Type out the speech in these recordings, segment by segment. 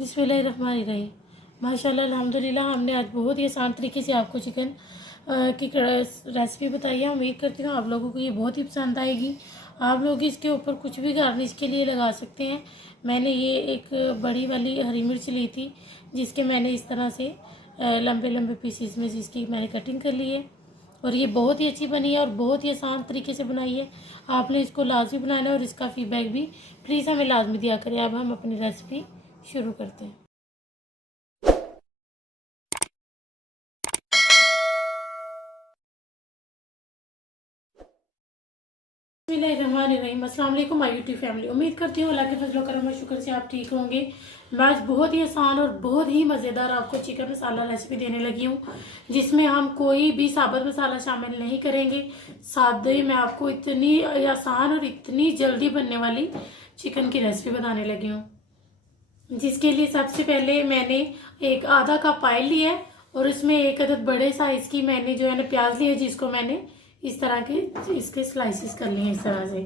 बिस्मिल्लाहिर्रहमानिर्रहीम। माशाल्लाह अल्हम्दुलिल्लाह, हमने आज बहुत ही आसान तरीके से आपको चिकन की रेसिपी बताई है। उम्मीद करती हूँ आप लोगों को ये बहुत ही पसंद आएगी। आप लोग इसके ऊपर कुछ भी गार्निश के लिए लगा सकते हैं। मैंने ये एक बड़ी वाली हरी मिर्च ली थी, जिसके मैंने इस तरह से लंबे लंबे पीसीस में जिसकी मैंने कटिंग कर ली है, और ये बहुत ही अच्छी बनी है और बहुत ही आसान तरीके से बनाई है। आपने इसको लाजमी बनाना है और इसका फीडबैक भी प्लीज़ हमें लाजमी दिया करें। अब हम अपनी रेसिपी शुरू करते हैं। बिस्मिल्लाहिर्रहमानिर्रहीम। अस्सलाम वालेकुम माय यूट्यूब फैमिली। उम्मीद करती हूँ अल्लाह के फजल करम और शुक्र से आप ठीक होंगे। मैं आज बहुत ही आसान और बहुत ही मज़ेदार आपको चिकन मसाला रेसिपी देने लगी हूँ, जिसमें हम कोई भी साबुत मसाला शामिल नहीं करेंगे। सादे में आपको इतनी आसान और इतनी जल्दी बनने वाली चिकन की रेसिपी बताने लगी हूँ, जिसके लिए सबसे पहले मैंने एक आधा कप ऑयल लिया है और इसमें एक अदद बड़े साइज की मैंने जो है ना प्याज ली है, जिसको मैंने इस तरह के इसके स्लाइसिस कर लिए इस तरह से,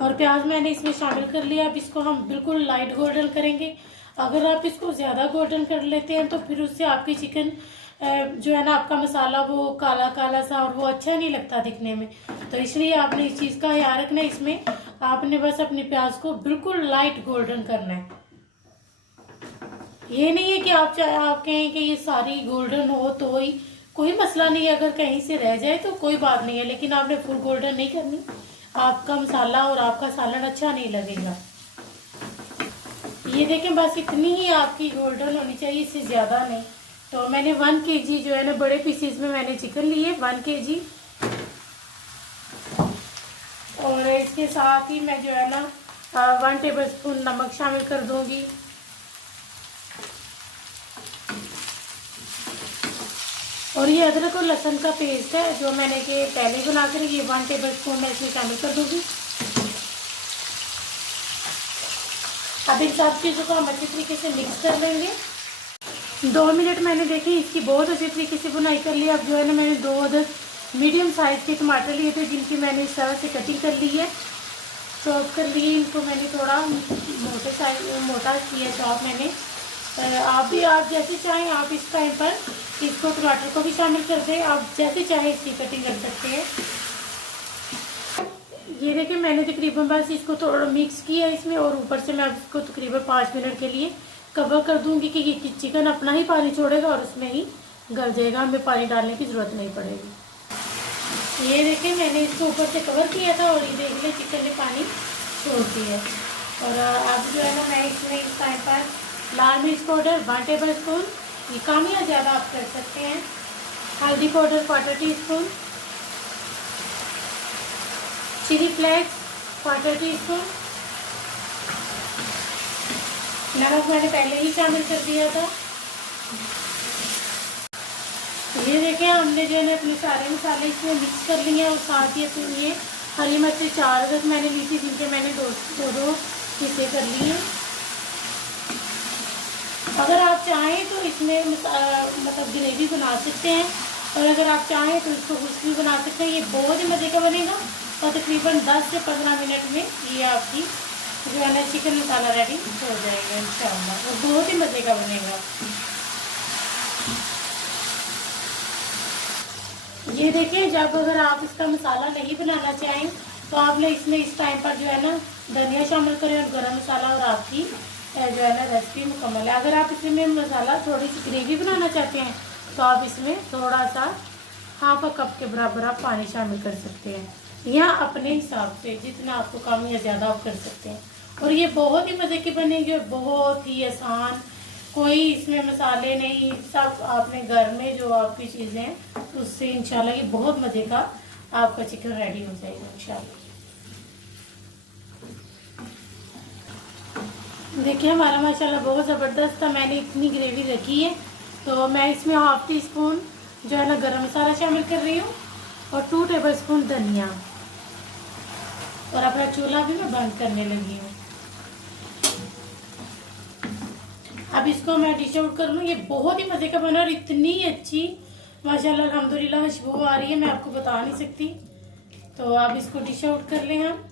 और प्याज मैंने इसमें शामिल कर लिया। अब इसको हम बिल्कुल लाइट गोल्डन करेंगे। अगर आप इसको ज़्यादा गोल्डन कर लेते हैं तो फिर उससे आपकी चिकन जो है ना, आपका मसाला वो काला काला सा और वो अच्छा नहीं लगता दिखने में। तो इसलिए आपने इस चीज़ का ख्याल रखना है। इसमें आपने बस अपनी प्याज को बिल्कुल लाइट गोल्डन करना है। ये नहीं है कि आप कहें कि ये सारी गोल्डन हो तो ही कोई मसला नहीं है, अगर कहीं से रह जाए तो कोई बात नहीं है, लेकिन आपने फुल गोल्डन नहीं करनी। आपका मसाला और आपका सालन अच्छा नहीं लगेगा। ये देखें, बस इतनी ही आपकी गोल्डन होनी चाहिए, इससे ज़्यादा नहीं। तो मैंने 1 kg जो है ना बड़े पीसीज में मैंने चिकन लिए 1 kg, और इसके साथ ही मैं जो है ना 1 टेबलस्पून नमक शामिल कर दूंगी। और ये अदरक और लहसुन का पेस्ट है जो मैंने के पहले बना कर ये 1 टेबलस्पून मैं इसमें शामिल कर दूंगी। अब इन सब चीज़ों को हम अच्छी तरीके से मिक्स कर लेंगे। 2 मिनट मैंने देखी इसकी बहुत अच्छी तरीके से बुनाई कर ली। अब जो है ना मैंने 2 अदद मीडियम साइज़ के टमाटर लिए थे, जिनकी मैंने इस तरह से कटिंग कर ली है, चॉप कर लिए। इनको मैंने थोड़ा मोटा किया चॉप मैंने। आप जैसे चाहें आप इस टाइम पर इसको टमाटर को भी शामिल कर दें। आप जैसे चाहें इसकी कटिंग कर सकते हैं। ये देखिए, मैंने तकरीबन बस इसको थोड़ा मिक्स किया इसमें, और ऊपर से मैं इसको तकरीबन 5 मिनट के लिए कवर कर दूंगी कि ये चिकन अपना ही पानी छोड़ेगा और उसमें ही गल जाएगा, हमें पानी डालने की ज़रूरत नहीं पड़ेगी। ये देखिए, मैंने इसको ऊपर से कवर किया था और ये देख लिया चिकन ने पानी छोड़ दिया। और अब जो है ना मैं इसमें इस टाइम पर लाल मिर्च पाउडर 1 टेबलस्पून, ये कम या ज़्यादा आप कर सकते हैं। हल्दी powder 1/4 teaspoon, chilli flakes 1/4 teaspoon, नमक मैंने पहले ही शामिल कर दिया था। ये देखें, हमने जो है ना अपने सारे मसाले इसमें मिक्स कर लिए हैं, और साथ ही अपनी ये हरी मिर्ची 4 अदद मैंने ली थी, जिनके मैंने दो हिस्से कर लिए। अगर आप चाहें तो इसमें मतलब ग्रेवी बना सकते हैं, और अगर आप चाहें तो इसको खुश्क भी बना सकते हैं। ये बहुत ही मज़े का बनेगा और तकरीबन 10 से 15 मिनट में ये आपकी जो है ना चिकन मसाला रेडी हो जाएगा इंशाअल्लाह, और बहुत ही मज़े का बनेगा। ये देखिए, जब अगर आप इसका मसाला नहीं बनाना चाहें तो आपने इसमें इस टाइम पर जो है ना धनिया शामिल करें और गरम मसाला, और आपकी जो है ना रेसिपी मुकम्मल है। अगर आप इसमें मसाला थोड़ी सी ग्रेवी बनाना चाहते हैं तो आप इसमें थोड़ा सा 1/2 कप के बराबर आप पानी शामिल कर सकते हैं, या अपने हिसाब से जितना आपको कम या ज़्यादा आप कर सकते हैं। और ये बहुत ही मज़े की बनेगी, बहुत ही आसान, कोई इसमें मसाले नहीं, सब आपने घर में जो आपकी चीज़ें हैं उससे इंशाल्लाह ये बहुत मज़े का आपका चिकन रेडी हो जाएगा इंशाल्लाह। देखिए, हमारा माशाल्लाह बहुत ज़बरदस्त था। मैंने इतनी ग्रेवी रखी है, तो मैं इसमें 1/2 टीस्पून जो है ना गरम मसाला शामिल कर रही हूँ, और 2 टेबलस्पून धनिया, और अपना चूल्हा भी मैं बंद करने लगी हूँ। अब इसको मैं डिश आउट कर लूँ। ये बहुत ही मज़े का बना और इतनी अच्छी माशाल्लाह अल्हम्दुलिल्लाह खुशबू आ रही है, मैं आपको बता नहीं सकती। तो अब इसको डिश आउट कर लें हम।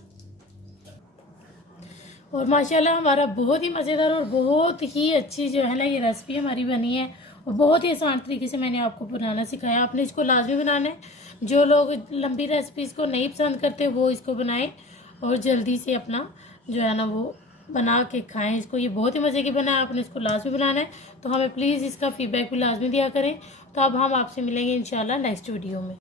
और माशाल्लाह हमारा बहुत ही मज़ेदार और बहुत ही अच्छी जो है ना ये रेसिपी हमारी बनी है। और बहुत ही आसान तरीके से मैंने आपको बनाना सिखाया। आपने इसको लाजमी बनाना है। जो लोग लंबी रेसिपीज़ को नहीं पसंद करते वो इसको बनाएं और जल्दी से अपना जो है ना वो बना के खाएं इसको। ये बहुत ही मज़े की बना है, आपने इसको लाजमी बनाना है। तो हमें प्लीज़ इसका फीडबैक भी लाजमी दिया करें। तो अब हम आपसे मिलेंगे इंशाल्लाह नेक्स्ट वीडियो में।